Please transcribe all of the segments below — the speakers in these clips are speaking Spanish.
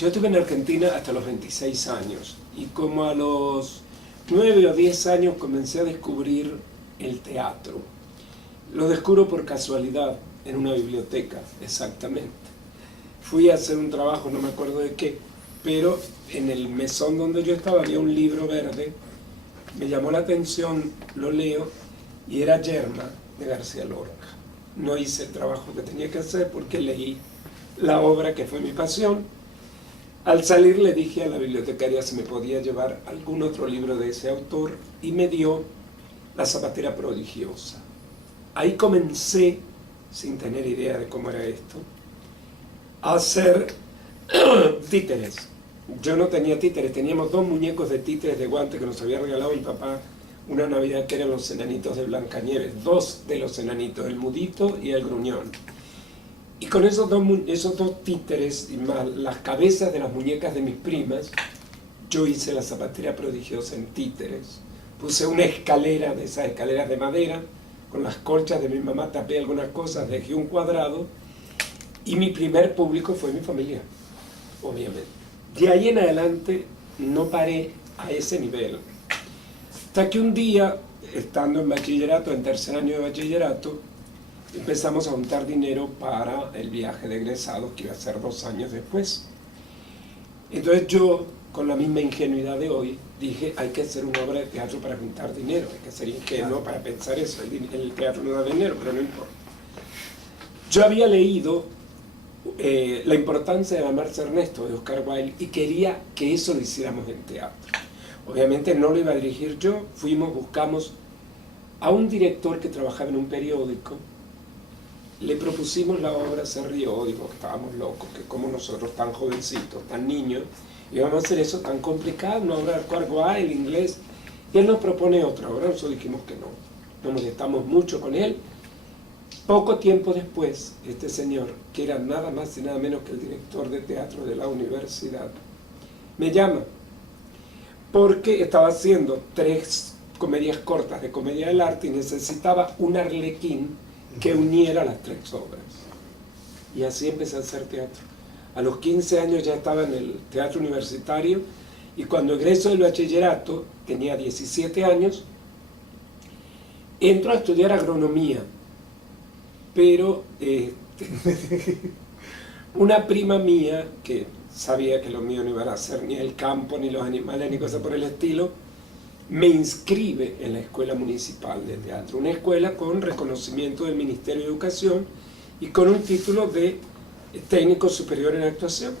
Yo estuve en Argentina hasta los 26 años y como a los 9 o 10 años comencé a descubrir el teatro. Lo descubro por casualidad en una biblioteca, exactamente. Fui a hacer un trabajo, no me acuerdo de qué, pero en el mesón donde yo estaba había un libro verde, me llamó la atención, lo leo, y era Yerma de García Lorca. No hice el trabajo que tenía que hacer porque leí la obra que fue mi pasión. Al salir le dije a la bibliotecaria si me podía llevar algún otro libro de ese autor y me dio La zapatera prodigiosa. Ahí comencé, sin tener idea de cómo era esto, a hacer títeres. Yo no tenía títeres, teníamos 2 muñecos de títeres de guante que nos había regalado mi papá una Navidad, que eran los enanitos de Blancanieves, 2 de los enanitos, el mudito y el gruñón. Y con esos dos títeres y más las cabezas de las muñecas de mis primas, yo hice La zapatera prodigiosa en títeres. Puse una escalera, de esas escaleras de madera, con las colchas de mi mamá tapé algunas cosas, dejé un cuadrado, y mi primer público fue mi familia, obviamente. De ahí en adelante no paré a ese nivel. Hasta que un día, estando en bachillerato, en tercer año de bachillerato, empezamos a juntar dinero para el viaje de egresados que iba a ser 2 años después. Entonces yo, con la misma ingenuidad de hoy, dije, hay que hacer una obra de teatro para juntar dinero, hay que ser ingenuo para pensar eso, el teatro no da dinero, pero no importa. Yo había leído La importancia de amarse Ernesto, de Oscar Wilde, y quería que eso lo hiciéramos en teatro. Obviamente no lo iba a dirigir yo, buscamos a un director que trabajaba en un periódico, le propusimos la obra, se rió, dijo que estábamos locos, que como nosotros tan jovencitos, tan niños, íbamos a hacer eso tan complicado, una obra de Oscar Wilde, inglés, y él nos propone otra obra, nosotros dijimos que no, nos molestamos mucho con él. Poco tiempo después, este señor, que era nada más y nada menos que el director de teatro de la universidad, me llama, porque estaba haciendo 3 comedias cortas de comedia del arte y necesitaba un arlequín que uniera las 3 obras. Y así empecé a hacer teatro. A los 15 años ya estaba en el teatro universitario y cuando egreso del bachillerato, tenía 17 años, entro a estudiar agronomía. Pero una prima mía, que sabía que lo mío no iban a ser ni el campo, ni los animales, ni cosas por el estilo, me inscribe en la Escuela Municipal de Teatro, una escuela con reconocimiento del Ministerio de Educación y con un título de técnico superior en actuación.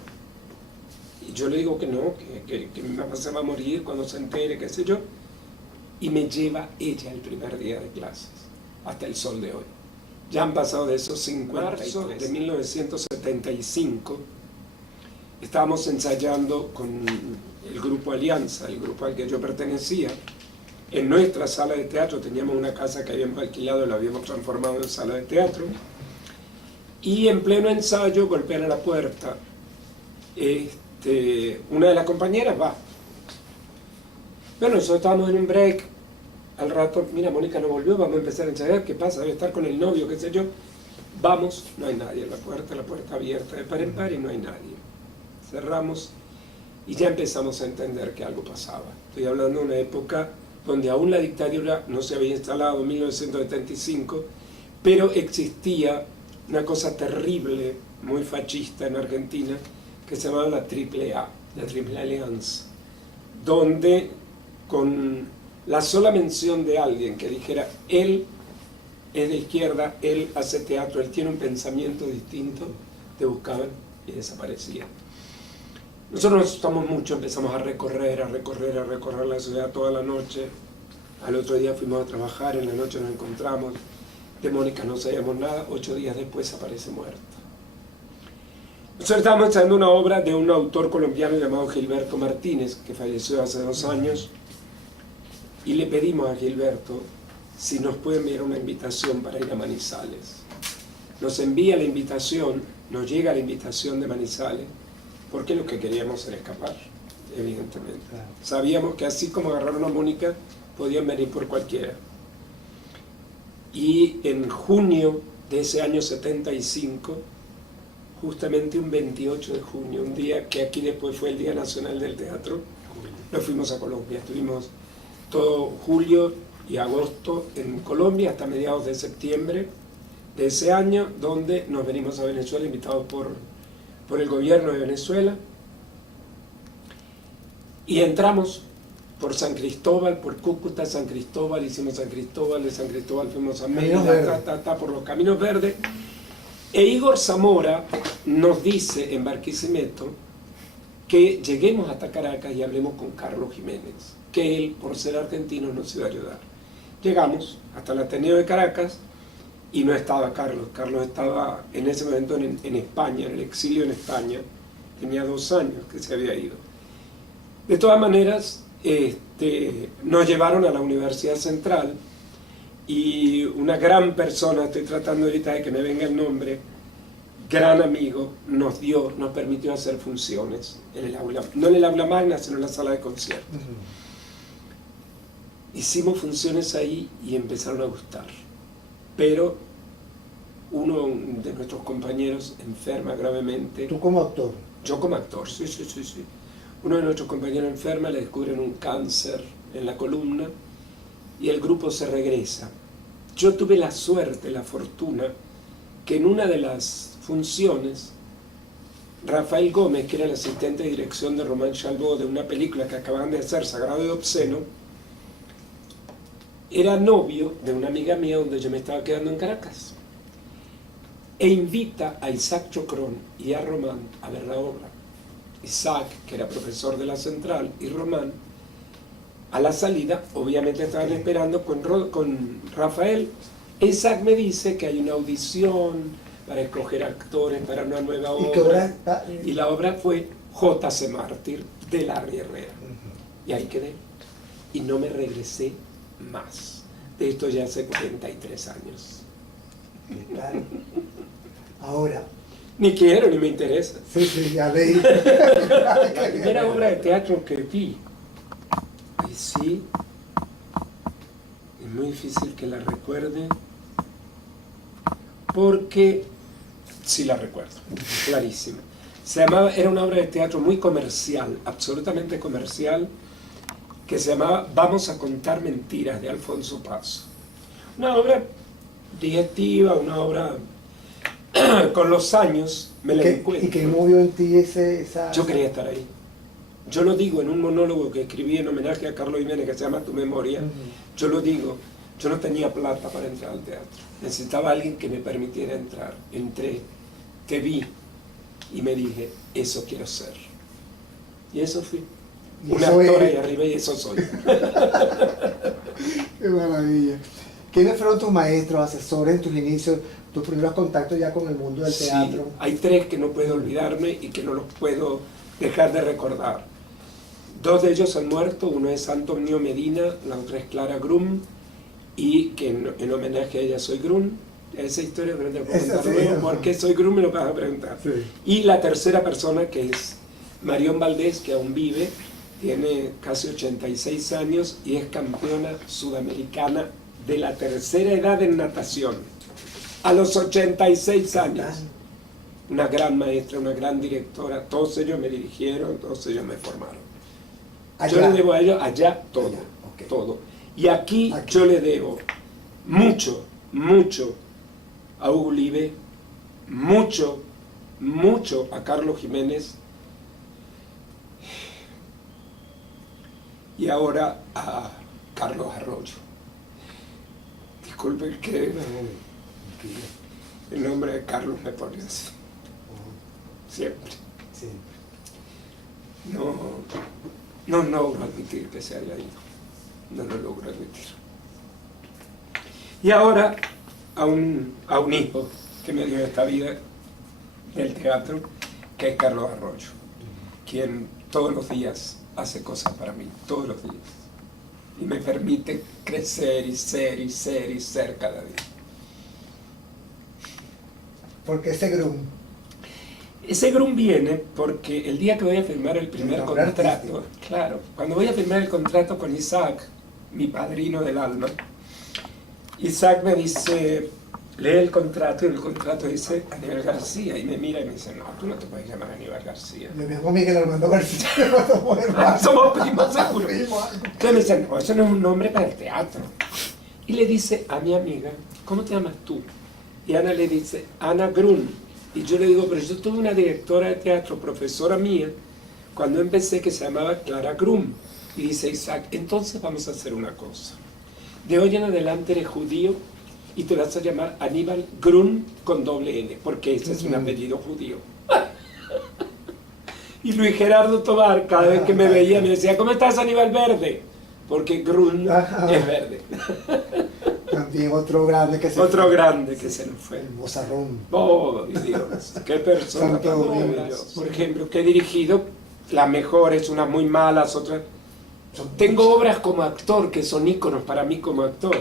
Y yo le digo que no, que mi mamá se va a morir cuando se entere, qué sé yo, y me lleva ella el primer día de clases, hasta el sol de hoy. Ya han pasado de esos 53. Marzo de 1975, estábamos ensayando con el Grupo Alianza, el grupo al que yo pertenecía. En nuestra sala de teatro teníamos una casa que habíamos alquilado y la habíamos transformado en sala de teatro. Y en pleno ensayo golpean a la puerta. Una de las compañeras va. Bueno, nosotros estábamos en un break. Al rato, mira, Mónica no volvió, vamos a empezar a ensayar, ¿qué pasa? Debe estar con el novio, qué sé yo. Vamos, no hay nadie en la puerta abierta de par en par y no hay nadie. Cerramos y ya empezamos a entender que algo pasaba. Estoy hablando de una época donde aún la dictadura no se había instalado, en 1975, pero existía una cosa terrible, muy fascista en Argentina, que se llamaba la Triple A, la Triple Alianza, donde con la sola mención de alguien que dijera, él es de izquierda, él hace teatro, él tiene un pensamiento distinto, te buscaban y desaparecían. Nosotros nos asustamos mucho, empezamos a recorrer la ciudad toda la noche. Al otro día fuimos a trabajar, en la noche nos encontramos. De Mónica no sabíamos nada, 8 días después aparece muerta. Nosotros estábamos ensayando una obra de un autor colombiano llamado Gilberto Martínez, que falleció hace 2 años, y le pedimos a Gilberto si nos puede enviar una invitación para ir a Manizales. Nos envía la invitación, nos llega la invitación de Manizales, porque lo que queríamos era escapar, evidentemente. Sabíamos que así como agarraron a Mónica, podían venir por cualquiera. Y en junio de ese año 75, justamente un 28 de junio, un día que aquí después fue el Día Nacional del Teatro. Nos fuimos a Colombia, estuvimos todo julio y agosto en Colombia hasta mediados de septiembre de ese año, donde nos venimos a Venezuela invitados por el gobierno de Venezuela, y entramos por San Cristóbal, por Cúcuta, San Cristóbal, hicimos San Cristóbal, de San Cristóbal fuimos a Mérida, por los Caminos Verdes. E Igor Zamora nos dice en Barquisimeto que lleguemos hasta Caracas y hablemos con Carlos Jiménez, que él, por ser argentino, nos iba a ayudar. Llegamos hasta el Ateneo de Caracas y no estaba Carlos. Carlos estaba en ese momento en España, en el exilio en España. Tenía 2 años que se había ido. De todas maneras, nos llevaron a la Universidad Central y una gran persona, estoy tratando ahorita de que me venga el nombre, gran amigo, nos permitió hacer funciones en el aula, no en el aula magna, sino en la sala de conciertos. Hicimos funciones ahí y empezaron a gustar, pero uno de nuestros compañeros enferma gravemente. ¿Tú como actor? Yo como actor, sí. Uno de nuestros compañeros enferma, le descubren un cáncer en la columna y el grupo se regresa. Yo tuve la suerte, la fortuna, que en una de las funciones, Rafael Gómez, que era el asistente de dirección de Román Chalbaud de una película que acababan de hacer, Sagrado y Obsceno, era novio de una amiga mía donde yo me estaba quedando en Caracas. E invita a Isaac Chocrón y a Román a ver la obra. Isaac, que era profesor de la Central, y Román, a la salida, obviamente estaban esperando con Rafael. Isaac me dice que hay una audición para escoger actores para una nueva obra. Y la obra fue J.C. Mártir, de Larry Herrera. Y ahí quedé. Y no me regresé más. De esto ya hace 43 años. ¿Qué tal? Ahora... Ni quiero, ni me interesa. Sí, ya leí. La primera obra de teatro que vi, y sí, es muy difícil que la recuerde, porque sí la recuerdo, clarísima. Era una obra de teatro muy comercial, absolutamente comercial, que se llamaba Vamos a contar mentiras, de Alfonso Paso. Una obra digestiva, una obra... con los años me la encuentro. ¿Y qué movió en ti esa...? Yo quería estar ahí. Yo lo digo en un monólogo que escribí en homenaje a Carlos Jiménez, que se llama Tu Memoria. Yo lo digo, yo no tenía plata para entrar al teatro. Necesitaba alguien que me permitiera entrar. Entré, te vi y me dije, eso quiero ser. Y eso fui. Una actora ahí arriba, y eso soy. Qué maravilla. ¿Quiénes fueron tus maestros, asesores en tus inicios, tus primeros contactos ya con el mundo del teatro? Sí, hay 3 que no puedo olvidarme y que no los puedo dejar de recordar. 2 de ellos han muerto, uno es Antonio Medina, la otra es Clara Grum, y que en homenaje a ella soy Grum. Esa historia me la puedo contar luego, ¿por qué soy Grum? Me lo vas a preguntar. Sí. Y la tercera persona, que es Marión Valdés, que aún vive, tiene casi 86 años y es campeona sudamericana de la tercera edad en natación, a los 86 años. Una gran maestra, una gran directora, todos ellos me dirigieron, todos ellos me formaron. Allá. Yo le debo a ellos allá todo, okay. Todo. Y aquí yo le debo mucho a Hugo Live, mucho a Carlos Jiménez, y ahora a Carlos Arroyo. Disculpen que el nombre de Carlos me pone así. Siempre. No logro admitir que se haya ido. No lo logro admitir. Y ahora a un hijo que me dio esta vida del teatro, que es Carlos Arroyo, quien todos los días hace cosas para mí, todos los días. Y me permite crecer y ser cada día. ¿Por qué ese Grum? Ese Grum viene porque el día que voy a firmar el primer contrato, claro, cuando voy a firmar el contrato con Isaac, mi padrino del alma, Isaac me dice, lee el contrato y el contrato dice Aníbal García y me mira y me dice, no, tú no te puedes llamar Aníbal García. Yo me llamo Miguel Armando García. Somos primos seguro. Entonces me dice, no, eso no es un nombre para el teatro. Y le dice a mi amiga, ¿cómo te llamas tú? Y Ana le dice, Ana Grun. Y yo le digo, pero yo tuve una directora de teatro, profesora mía, cuando empecé, que se llamaba Clara Grum. Y dice Isaac, entonces vamos a hacer una cosa. De hoy en adelante eres judío y te vas a llamar Aníbal Grun con doble N, porque ese es un apellido judío. Y Luis Gerardo Tobar, cada vez que me veía, me decía, ¿cómo estás, Aníbal Verde? Porque Grun es verde. También otro grande que se Otro fue. grande que se nos fue. El Bozarrón. Oh, Dios, qué persona Santo tan Domingo. noble. Por ejemplo, que he dirigido las mejores, unas muy malas, otras... Tengo obras como actor que son íconos para mí como actor.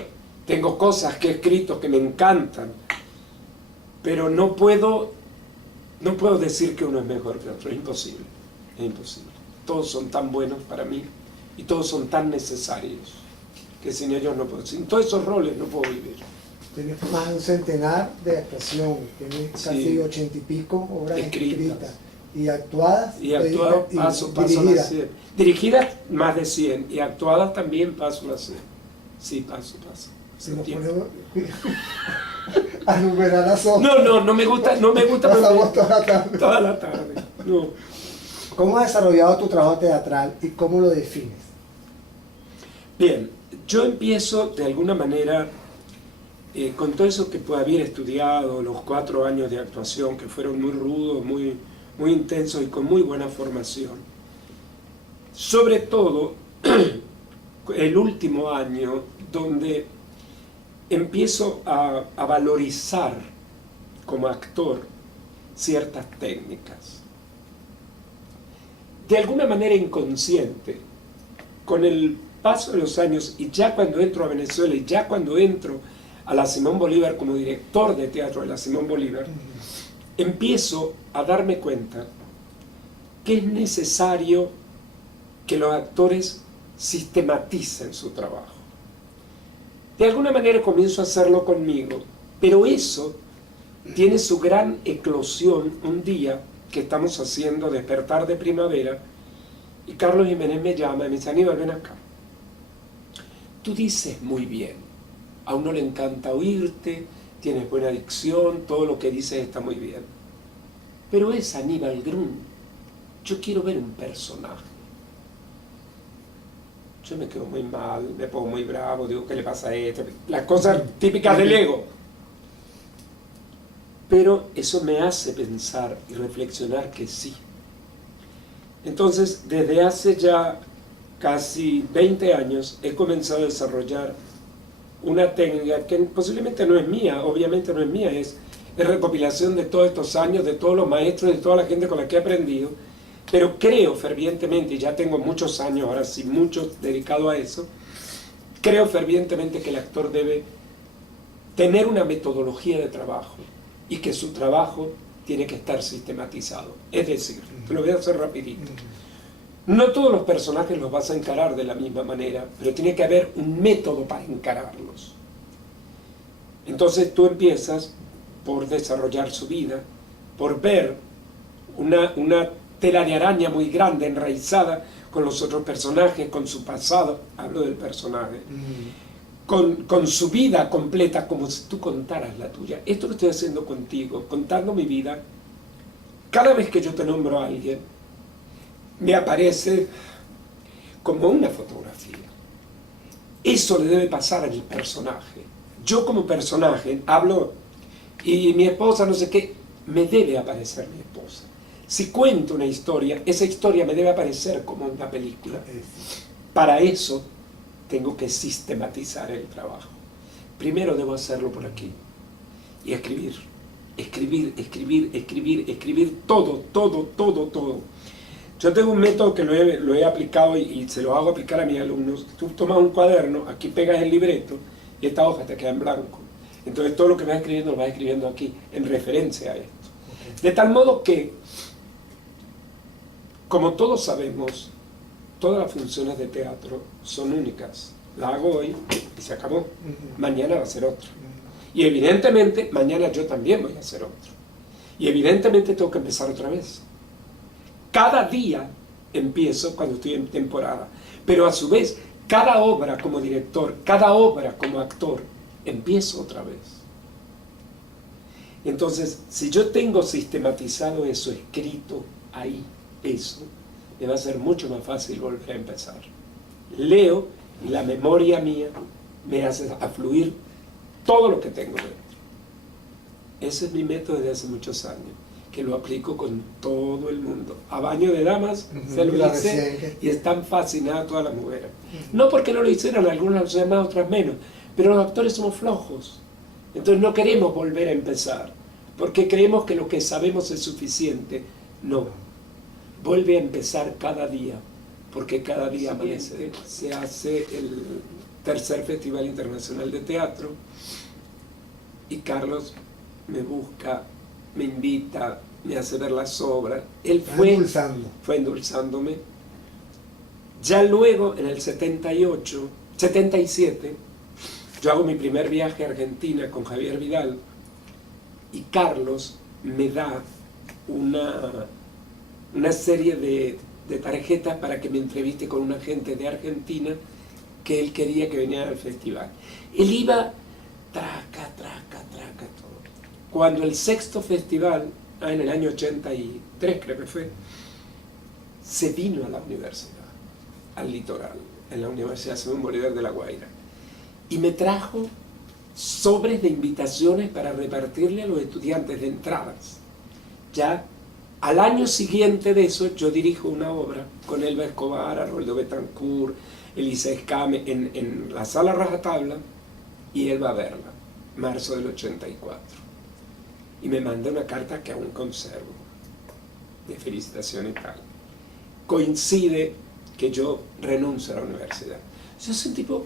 Tengo cosas que he escrito que me encantan. Pero no puedo decir que uno es mejor que otro. Es imposible. Es imposible. Todos son tan buenos para mí y todos son tan necesarios que sin ellos no puedo. Sin todos esos roles no puedo vivir. Tienes más de un centenar de actuación. Tienes casi Sí. 80 y pico obras Escritas. escritas. Y actuadas. Y actuadas y paso las dirigidas. 100. Dirigidas más de 100 y actuadas también paso las 100. Sí, paso. Si nos Tiempo. ponemos a numerar las obras. No me gusta Pasamos porque- toda la tarde. toda la tarde. No. ¿Cómo has desarrollado tu trabajo teatral y cómo lo defines? Bien, yo empiezo de alguna manera con todo eso que pude haber estudiado, los 4 años de actuación que fueron muy rudos, muy intensos y con muy buena formación. Sobre todo el último año donde empiezo a valorizar como actor ciertas técnicas. De alguna manera inconsciente, con el paso de los años y ya cuando entro a Venezuela y ya cuando entro a la Simón Bolívar como director de teatro de la Simón Bolívar, empiezo a darme cuenta que es necesario que los actores sistematicen su trabajo. De alguna manera comienzo a hacerlo conmigo, pero eso tiene su gran eclosión un día que estamos haciendo Despertar de Primavera y Carlos Jiménez me llama y me dice, Aníbal, ven acá. Tú dices muy bien, a uno le encanta oírte, tienes buena dicción, todo lo que dices está muy bien. Pero es Aníbal Grun, yo quiero ver un personaje. Yo me quedo muy mal, me pongo muy bravo, digo, ¿qué le pasa a este? Las cosas típicas del ego. Pero eso me hace pensar y reflexionar que sí. Entonces, desde hace ya casi 20 años he comenzado a desarrollar una técnica que posiblemente no es mía, obviamente no es mía, es recopilación de todos estos años, de todos los maestros, de toda la gente con la que he aprendido, pero creo fervientemente, y ya tengo muchos años, ahora sí, muchos dedicados a eso, creo fervientemente que el actor debe tener una metodología de trabajo y que su trabajo tiene que estar sistematizado. Es decir, te lo voy a hacer rapidito. No todos los personajes los vas a encarar de la misma manera, pero tiene que haber un método para encararlos. Entonces tú empiezas por desarrollar su vida, por ver una tela de araña muy grande, enraizada con los otros personajes, con su pasado, hablo del personaje, con su vida completa, como si tú contaras la tuya. Esto lo estoy haciendo contigo, contando mi vida. Cada vez que yo te nombro a alguien, me aparece como una fotografía. Eso le debe pasar al personaje. Yo como personaje hablo y mi esposa no sé qué, me debe aparecer mi esposa. Si cuento una historia, esa historia me debe aparecer como una película. Para eso tengo que sistematizar el trabajo. Primero debo hacerlo por aquí y escribir todo. Yo tengo un método que lo he aplicado y se lo hago aplicar a mis alumnos. Tú tomas un cuaderno, aquí pegas el libreto y esta hoja te queda en blanco. Entonces todo lo que vas escribiendo lo vas escribiendo aquí en referencia a esto. De tal modo que, como todos sabemos, todas las funciones de teatro son únicas. La hago hoy y se acabó. Mañana va a ser otra. Y evidentemente, mañana yo también voy a hacer otro. Y evidentemente tengo que empezar otra vez. Cada día empiezo cuando estoy en temporada. Pero a su vez, cada obra como director, cada obra como actor, empiezo otra vez. Entonces, si yo tengo sistematizado eso, escrito ahí, eso, me va a ser mucho más fácil volver a empezar. Leo y la memoria mía me hace afluir todo lo que tengo dentro. Ese es mi método desde hace muchos años, que lo aplico con todo el mundo. A baño de damas, se lo hice y están fascinadas todas las mujeres. No porque no lo hicieran, algunas lo hacen más, otras menos, pero los actores somos flojos. Entonces no queremos volver a empezar, porque creemos que lo que sabemos es suficiente. No, vuelve a empezar cada día, porque cada día se hace el tercer Festival Internacional de Teatro, y Carlos me busca, me invita, me hace ver las obras. Él fue endulzándome. Ya luego, en el 77, yo hago mi primer viaje a Argentina con Javier Vidal, y Carlos me da una serie de tarjetas para que me entreviste con una gente de Argentina que él quería que viniera al festival. Él iba traca, todo. Cuando el sexto festival, en el año 83 creo que fue, se vino a la universidad, al litoral, en la Universidad Simón Bolívar de La Guaira, y me trajo sobres de invitaciones para repartirle a los estudiantes de entradas. Ya al año siguiente de eso, yo dirijo una obra con Elba Escobar, Arnoldo Betancourt, Elisa Escame, en la Sala Rajatabla, y él va a verla, marzo del 84. Y me manda una carta que aún conservo, de felicitación y tal. Coincide que yo renuncio a la universidad. Yo soy un tipo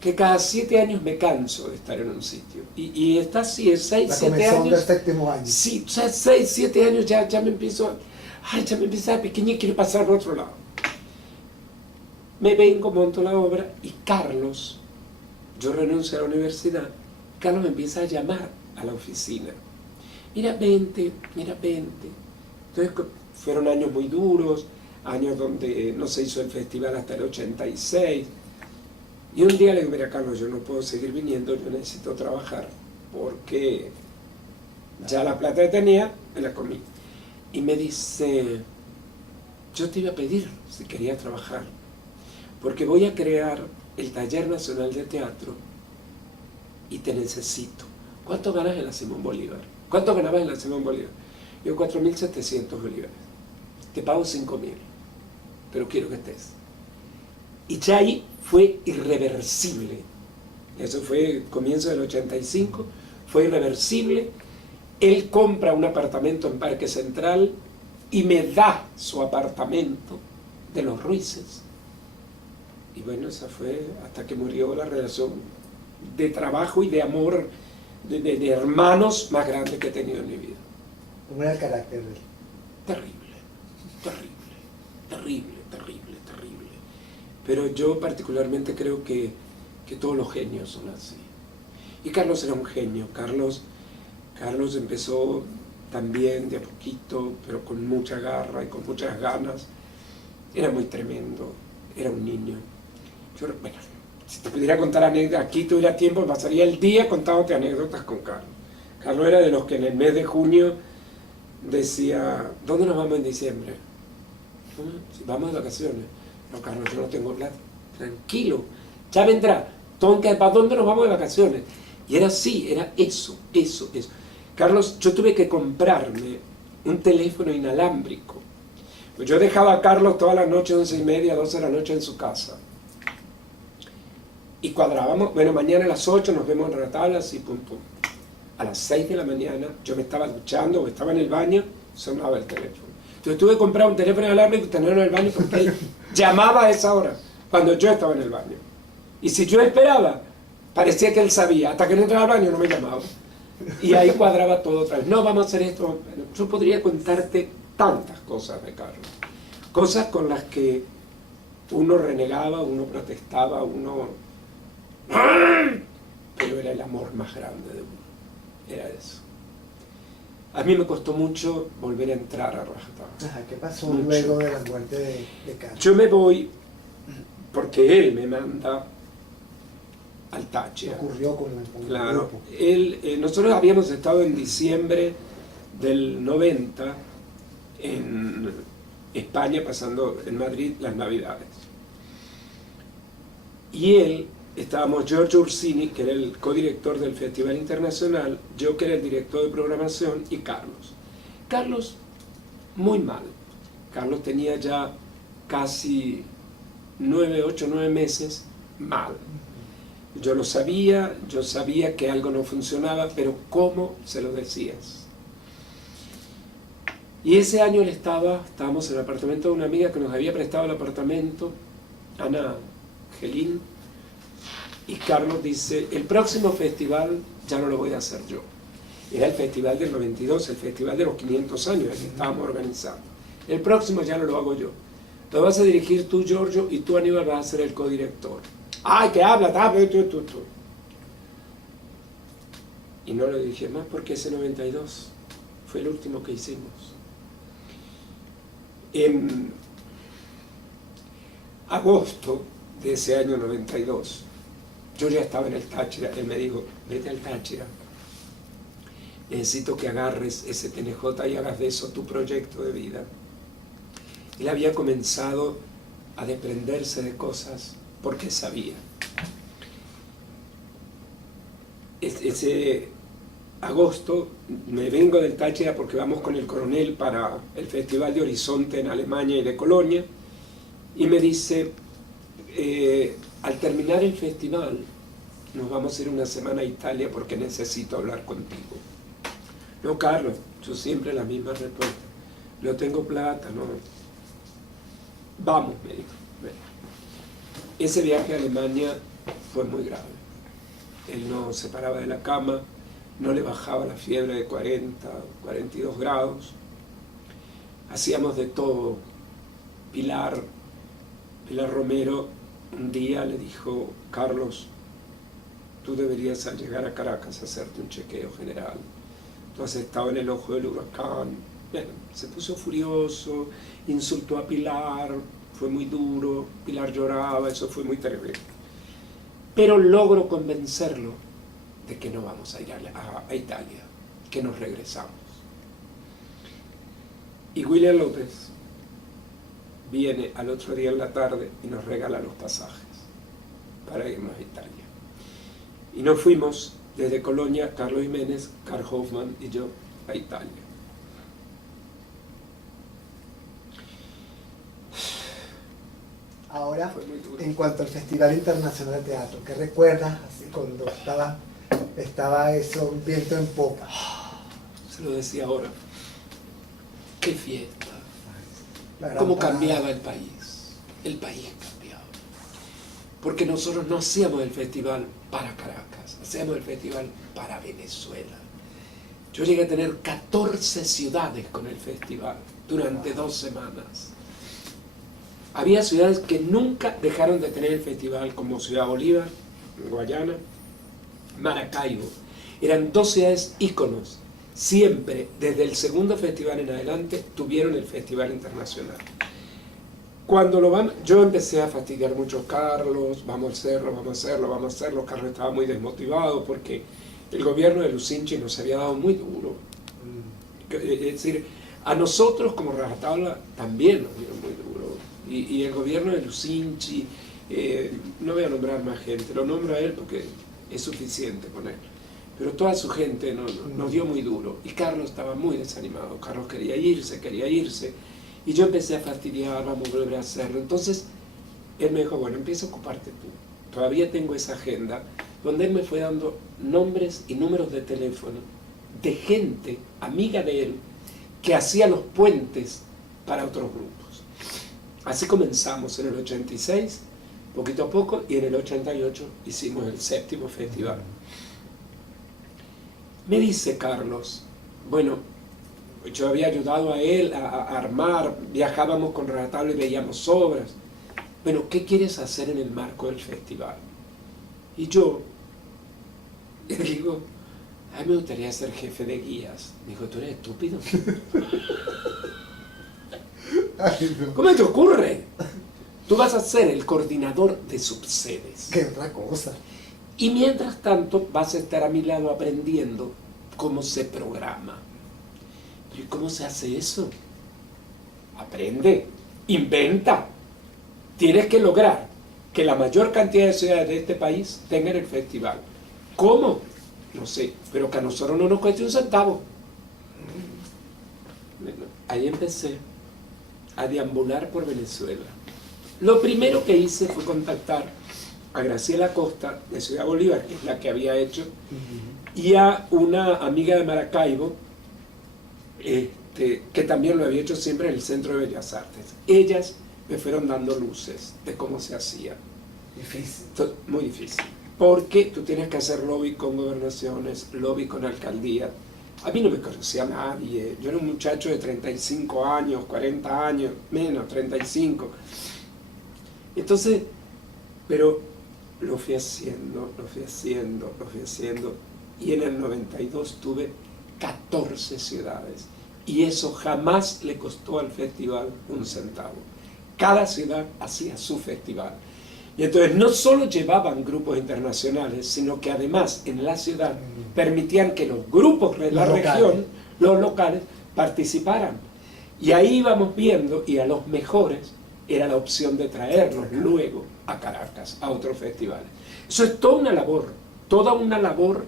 que cada 7 años me canso de estar en un sitio. Y está así, es 6, 7 años. Del séptimo año. Sí, ya 6, 7 años ya me empiezo, ya me empieza a pequeña y quiero pasar al otro lado. Me vengo, monto la obra, y Carlos, yo renuncio a la universidad, Carlos me empieza a llamar a la oficina. Mira, vente. Entonces fueron años muy duros, años donde no se hizo el festival hasta el 86. Y un día le digo, mira Carlos, yo no puedo seguir viniendo, yo necesito trabajar, porque ya la plata que tenía, me la comí. Y me dice, yo te iba a pedir si querías trabajar, porque voy a crear el Taller Nacional de Teatro y te necesito. ¿Cuánto ganas en la Simón Bolívar? ¿Cuánto ganabas en la Simón Bolívar? Yo 4.700 bolívares. Te pago 5.000, pero quiero que estés. Y ya ahí fue irreversible. Eso fue comienzo del 85, fue irreversible. Él compra un apartamento en Parque Central y me da su apartamento de los Ruices. Y bueno, esa fue hasta que murió la relación de trabajo y de amor, de hermanos más grande que he tenido en mi vida. ¿Cómo era el carácter de él? Terrible. Pero yo particularmente creo que todos los genios son así. Y Carlos era un genio. Carlos empezó también de a poquito, pero con mucha garra y con muchas ganas. Era muy tremendo, era un niño. Bueno, si te pudiera contar anécdotas, aquí tuviera tiempo, pasaría el día contándote anécdotas con Carlos. Carlos era de los que en el mes de junio decía, ¿dónde nos vamos en diciembre? Si vamos de vacaciones. No, Carlos, yo no tengo plata. Tranquilo, ya vendrá. Tonka, ¿para dónde nos vamos de vacaciones? Y era así, era eso. Carlos, yo tuve que comprarme un teléfono inalámbrico. Yo dejaba a Carlos todas las noches, 11:30, 12 de la noche en su casa. Y cuadrábamos, bueno, mañana a las 8 nos vemos en Ratablas y pum. A las 6 de la mañana yo me estaba duchando o estaba en el baño, sonaba el teléfono. Entonces tuve que comprar un teléfono inalámbrico y tenerlo en el baño porque él llamaba a esa hora, cuando yo estaba en el baño. Y si yo esperaba, parecía que él sabía. Hasta que no entraba al baño no me llamaba. Y ahí cuadraba todo otra vez. No, vamos a hacer esto. Bueno, yo podría contarte tantas cosas de Carlos. Cosas con las que uno renegaba, uno protestaba, uno... pero era el amor más grande de uno. Era eso. A mí me costó mucho volver a entrar a Rajatá. Ajá, ¿qué pasó Mucho. luego de la muerte de Carlos? Yo me voy porque él me manda al Táchira. Ocurrió con el Claro. grupo. Nosotros habíamos estado en diciembre del 90 en España, pasando en Madrid las Navidades. Y él, estábamos Giorgio Ursini, que era el codirector del Festival Internacional, yo que era el director de programación, y Carlos. Carlos, muy mal. Carlos tenía ya casi 8, 9 meses mal. Yo lo sabía, yo sabía que algo no funcionaba, pero ¿cómo se lo decías? Y ese año él estábamos en el apartamento de una amiga que nos había prestado el apartamento, Ana Gelín, y Carlos dice, el próximo festival ya no lo voy a hacer yo. Era el festival del 92, el festival de los 500 años el que estábamos organizando. El próximo ya no lo hago yo. Lo vas a dirigir tú, Giorgio, y tú, Aníbal, vas a ser el codirector. ¡Ay, que habla! Tú! Y no lo dirigí más porque ese 92 fue el último que hicimos. En agosto de ese año 92, yo ya estaba en el Táchira. Él me dijo, vete al Táchira. Necesito que agarres ese TNJ y hagas de eso tu proyecto de vida. Él había comenzado a desprenderse de cosas porque sabía. Ese agosto me vengo del Táchira porque vamos con el coronel para el Festival de Horizonte en Alemania y de Colonia, y me dice, al terminar el festival nos vamos a ir una semana a Italia porque necesito hablar contigo. No, Carlos, yo siempre la misma respuesta. No tengo plata, no. Vamos, me dijo. Bueno. Ese viaje a Alemania fue muy grave. Él no se paraba de la cama, no le bajaba la fiebre de 40, 42 grados. Hacíamos de todo. Pilar Romero un día le dijo, Carlos, tú deberías al llegar a Caracas hacerte un chequeo general. Tú has estado en el ojo del huracán. Bueno, se puso furioso, insultó a Pilar, fue muy duro, Pilar lloraba, eso fue muy terrible. Pero logro convencerlo de que no vamos a ir a Italia, que nos regresamos. Y William López viene al otro día en la tarde y nos regala los pasajes para irnos a Italia. Y nos fuimos desde Colonia, Carlos Jiménez, Carl Hoffman y yo, a Italia. Ahora, en cuanto al Festival Internacional de Teatro, ¿qué recuerdas así, cuando estaba eso, un viento en popa? Se lo decía ahora. ¡Qué fiesta! La ¿Cómo gran cambiaba parada. el país? El país cambiaba. Porque nosotros no hacíamos el festival para Caracas, hacíamos el festival para Venezuela. Yo llegué a tener 14 ciudades con el festival durante 2 semanas. Había ciudades que nunca dejaron de tener el festival, como Ciudad Bolívar, Guayana, Maracaibo. Eran 2 ciudades íconos. Siempre, desde el segundo festival en adelante, tuvieron el festival internacional. Cuando yo empecé a fastidiar mucho a Carlos, vamos a hacerlo. Carlos estaba muy desmotivado porque el gobierno de Lucinchi nos había dado muy duro. Es decir, a nosotros como Rajatabla también nos dieron muy duro. Y el gobierno de Lucinchi, no voy a nombrar más gente, lo nombro a él porque es suficiente con él. Pero toda su gente nos dio muy duro. Y Carlos estaba muy desanimado. Carlos quería irse. Y yo empecé a fastidiar, vamos a volver a hacerlo. Entonces, él me dijo, bueno, empieza a ocuparte tú. Todavía tengo esa agenda, donde él me fue dando nombres y números de teléfono de gente, amiga de él, que hacía los puentes para otros grupos. Así comenzamos en el 86, poquito a poco, y en el 88 hicimos el 7º festival. Me dice Carlos, bueno, yo había ayudado a él a armar, viajábamos con Rajatabla y veíamos obras. Bueno, ¿qué quieres hacer en el marco del festival? Y yo Y digo, a mí me gustaría ser jefe de guías. Me dijo, ¿tú eres estúpido? Ay, no. ¿Cómo te ocurre? Tú vas a ser el coordinador de subsedes. Qué otra cosa. Y mientras tanto vas a estar a mi lado aprendiendo cómo se programa. ¿Y cómo se hace eso? Aprende, inventa. Tienes que lograr que la mayor cantidad de ciudades de este país tengan el festival. ¿Cómo? No sé, pero que a nosotros no nos cueste un centavo. Bueno, ahí empecé a deambular por Venezuela. Lo primero que hice fue contactar a Graciela Costa de Ciudad Bolívar, que es la que había hecho, y a una amiga de Maracaibo, que también lo había hecho siempre en el Centro de Bellas Artes. Ellas me fueron dando luces de cómo se hacía. Difícil. Muy difícil, porque tú tienes que hacer lobby con gobernaciones, lobby con alcaldías. A mí no me conocía nadie, yo era un muchacho de 35 años, 40 años, menos, 35. Entonces, pero lo fui haciendo, y en el 92 tuve 14 ciudades, y eso jamás le costó al festival un centavo. Cada ciudad hacía su festival. Y entonces no solo llevaban grupos internacionales, sino que además en la ciudad permitían que los grupos de la región, los locales, participaran. Y ahí íbamos viendo, y a los mejores era la opción de traerlos luego a Caracas, a otros festivales. Eso es toda una labor,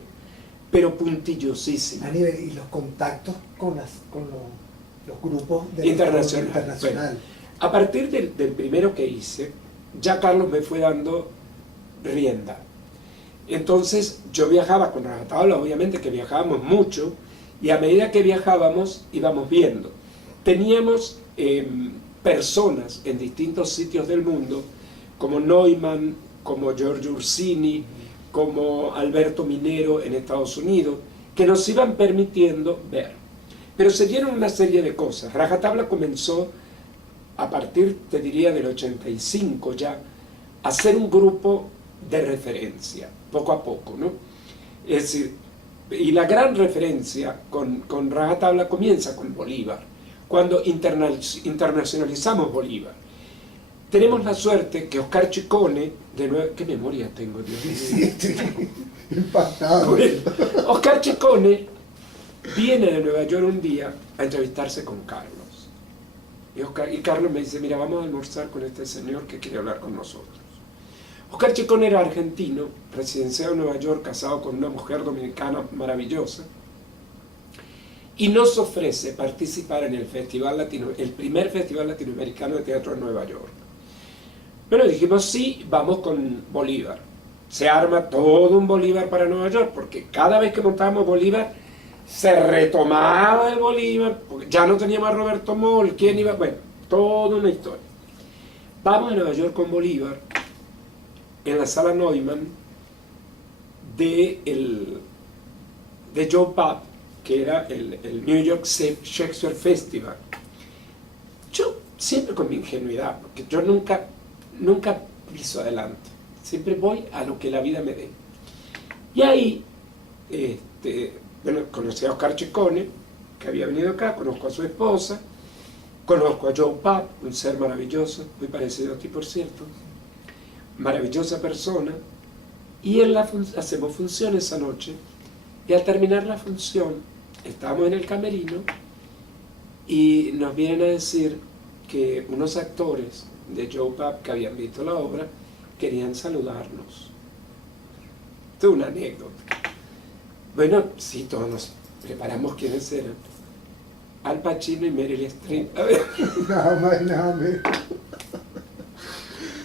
pero puntillosísima. Y los contactos con los grupos internacionales. Bueno, a partir del primero que hice, ya Carlos me fue dando rienda. Entonces yo viajaba con Rajatabla, obviamente que viajábamos mucho, y a medida que viajábamos íbamos viendo. Teníamos personas en distintos sitios del mundo, como Neumann, como Giorgio Ursini, como Alberto Minero en Estados Unidos, que nos iban permitiendo ver. Pero se dieron una serie de cosas. Rajatabla comenzó a partir, te diría, del 85 ya, a ser un grupo de referencia, poco a poco, ¿no? Es decir, y la gran referencia con Rajatabla comienza con Bolívar, cuando internacionalizamos Bolívar. Tenemos la suerte que Oscar Ciccone, de nuevo, ¿qué memoria tengo, Dios mío? Sí, estoy impactado. Bueno, Oscar Ciccone viene de Nueva York un día a entrevistarse con Carlos. Y Carlos me dice, mira, vamos a almorzar con este señor que quiere hablar con nosotros. Oscar Ciccone era argentino, residenciado en Nueva York, casado con una mujer dominicana maravillosa, y nos ofrece participar en el primer festival latinoamericano de teatro en Nueva York. Bueno, dijimos sí, vamos con Bolívar. Se arma todo un Bolívar para Nueva York, porque cada vez que montábamos Bolívar, se retomaba el Bolívar, porque ya no teníamos a Roberto Moll, ¿quién iba? Bueno, toda una historia. Vamos a Nueva York con Bolívar, en la sala Neumann de Joe Papp, que era el New York Shakespeare Festival. Yo siempre con mi ingenuidad, porque yo nunca piso adelante, siempre voy a lo que la vida me dé. Y ahí, bueno, conocí a Oscar Ciccone, que había venido acá, conozco a su esposa, conozco a Joe Papp, un ser maravilloso, muy parecido a ti, por cierto, maravillosa persona, y hacemos función esa noche, y al terminar la función, estábamos en el camerino, y nos vienen a decir que unos actores de Joe Papp que habían visto la obra, querían saludarnos. Esto es una anécdota. Bueno, sí, todos nos preparamos quiénes eran. Al Pacino y Meryl Streep. A ver. Nada más, nada menos.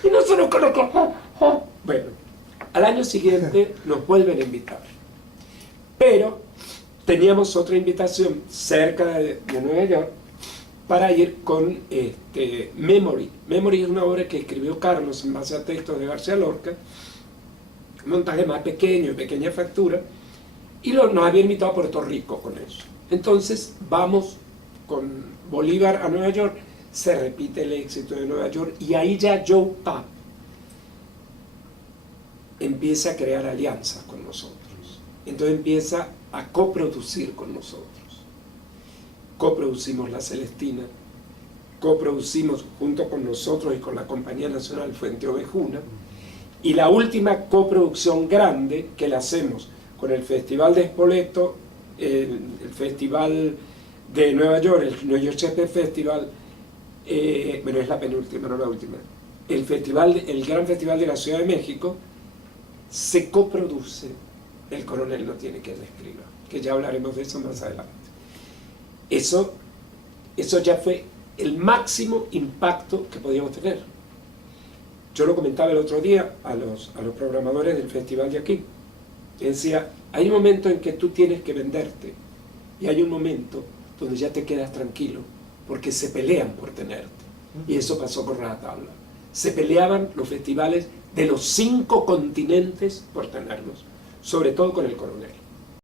Y nosotros colocamos. Bueno, al año siguiente nos vuelven a invitar. Pero teníamos otra invitación cerca de Nueva York para ir con Memory. Memory es una obra que escribió Carlos en base a textos de García Lorca, un montaje más pequeño, de pequeña factura, y nos había invitado a Puerto Rico con eso. Entonces vamos con Bolívar a Nueva York, se repite el éxito de Nueva York, y ahí ya Joe Papp empieza a crear alianzas con nosotros. Entonces empieza a coproducir con nosotros. Coproducimos La Celestina, coproducimos junto con nosotros y con la Compañía Nacional Fuente Ovejuna, y la última coproducción grande que la hacemos con el Festival de Spoleto, el Festival de Nueva York, el New York Shakespeare Festival, bueno, es la penúltima, no la última, el Gran Festival de la Ciudad de México, se coproduce El Coronel no tiene quien le escriba, que ya hablaremos de eso más adelante. Eso ya fue el máximo impacto que podíamos tener. Yo lo comentaba el otro día a los programadores del festival de aquí. Decía, hay un momento en que tú tienes que venderte y hay un momento donde ya te quedas tranquilo porque se pelean por tenerte. Y eso pasó con Rajatabla. Se peleaban los festivales de los 5 continentes por tenernos, sobre todo con El Coronel.